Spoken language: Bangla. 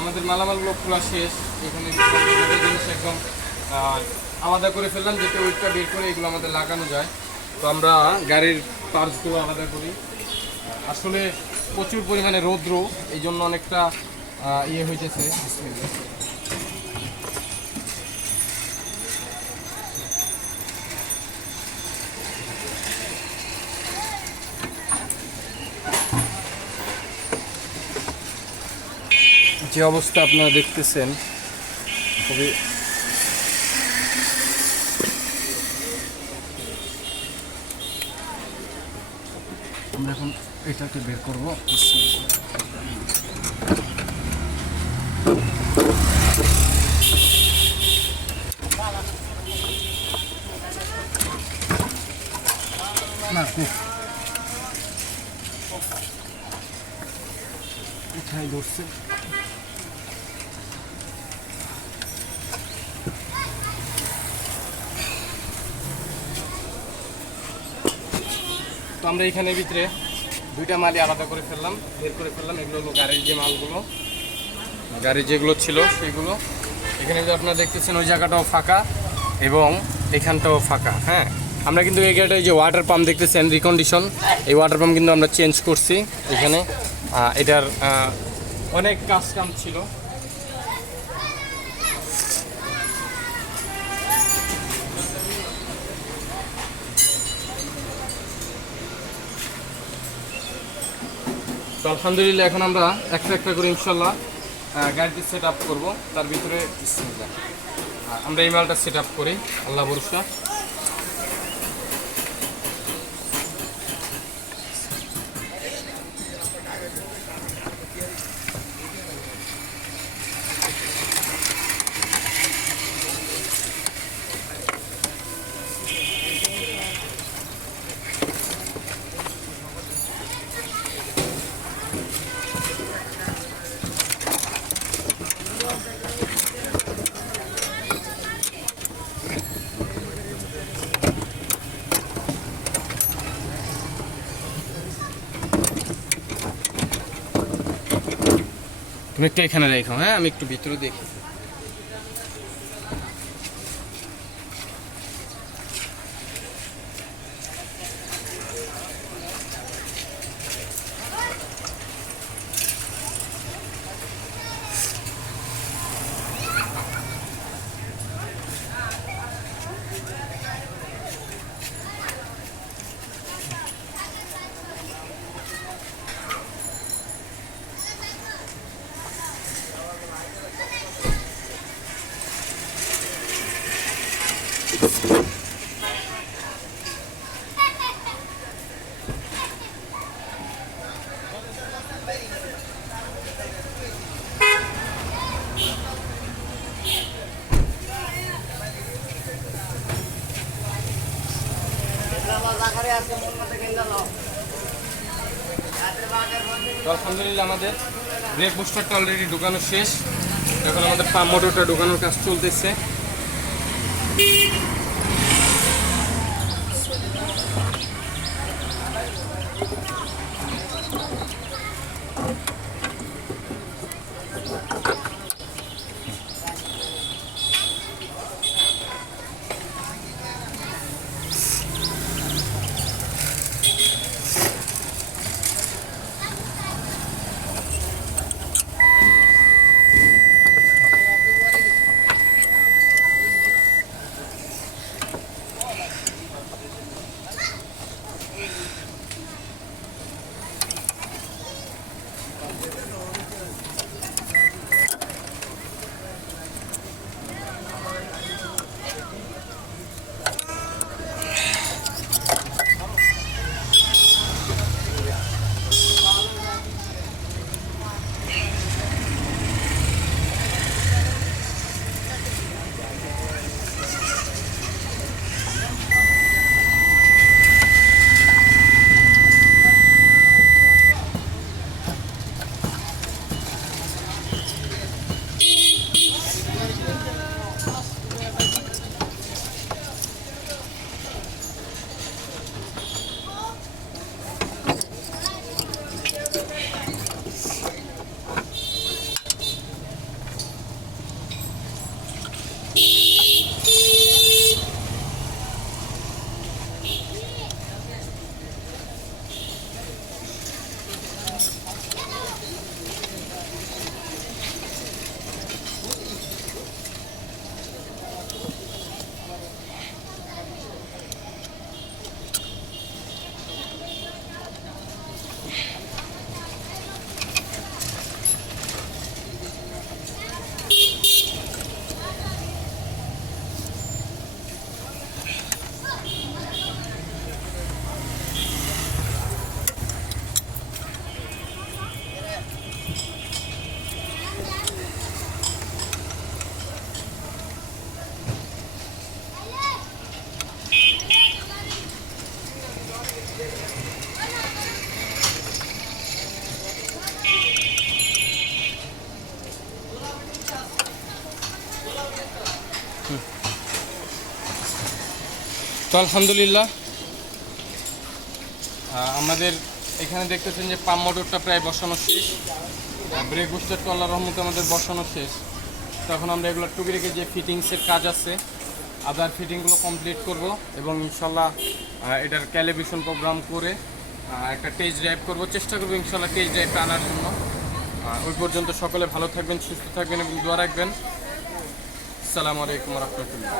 আমাদের মালামালগুলো খোলা শেষ। এখানে জিনিস একদম আলাদা করে ফেললাম, যাতে ওইটা বের করে এগুলো আমাদের লাগানো যায়। তো আমরা গাড়ির পার্টসগুলো আলাদা করি। আসলে প্রচুর পরিমাণে রৌদ্র, এই জন্য অনেকটা ইয়ে হইতেছে। যে অবস্থা আপনারা দেখতেছেন, খুবই আমরা এখন এটাকে বের করবো। না কোথায় ধরছে? তো আমরা এখানের ভিতরে দুইটা মালই আলাদা করে ফেললাম, বের করে ফেললাম। এগুলো হলো গাড়ির যে মালগুলো, গাড়ির যেগুলো ছিল সেইগুলো। এখানে যদি আপনারা দেখতেছেন ওই জায়গাটাও ফাঁকা এবং এখানটাও ফাঁকা। হ্যাঁ, আমরা কিন্তু এই গাড়িটায় যে ওয়াটার পাম্প দেখতেছেন রিকন্ডিশন, এই ওয়াটার পাম্প কিন্তু আমরা চেঞ্জ করছি। এখানে এটার অনেক কাজ কাম ছিল। তো আলহামদুলিল্লাহ এখন আমরা একটা একটা করে ইনশাল্লাহ গাড়িটি সেট আপ করবো। তার ভিতরে আমরা এই মালটা সেট আপ করি, আল্লাহ ভরসা। তুমি একটু এখানে রেখো, হ্যাঁ, আমি একটু ভিতরে দেখি। আলহামদুলিল্লাহ আমাদের ব্রেক বুস্টারটা অলরেডি ঢোকানো শেষ। এখন আমাদের পাম্প মোটরটা ঢোকানোর কাজ চলতেছে। তো আলহামদুলিল্লাহ আমাদের এখানে দেখতেছেন যে পাম্প মোটরটা প্রায় বসানো শেষ, ব্রেক বুস্টারটা আল্লাহর রহমতে আমাদের বসানো শেষ। তখন আমরা এগুলো টুকিটাকি যে ফিটিংসের কাজ আছে আদার ফিটিংগুলো কমপ্লিট করব এবং ইনশাল্লাহ এটার ক্যালিব্রেশন প্রোগ্রাম করে একটা টেস্ট ড্রাইভ করব, চেষ্টা করবো ইনশাল্লাহ টেস্ট ড্রাইভটা আনার জন্য। ওই পর্যন্ত সকলে ভালো থাকবেন, সুস্থ থাকবেন এবং দোয়া রাখবেন। আসসালামু আলাইকুম রহমতুল্লাহ।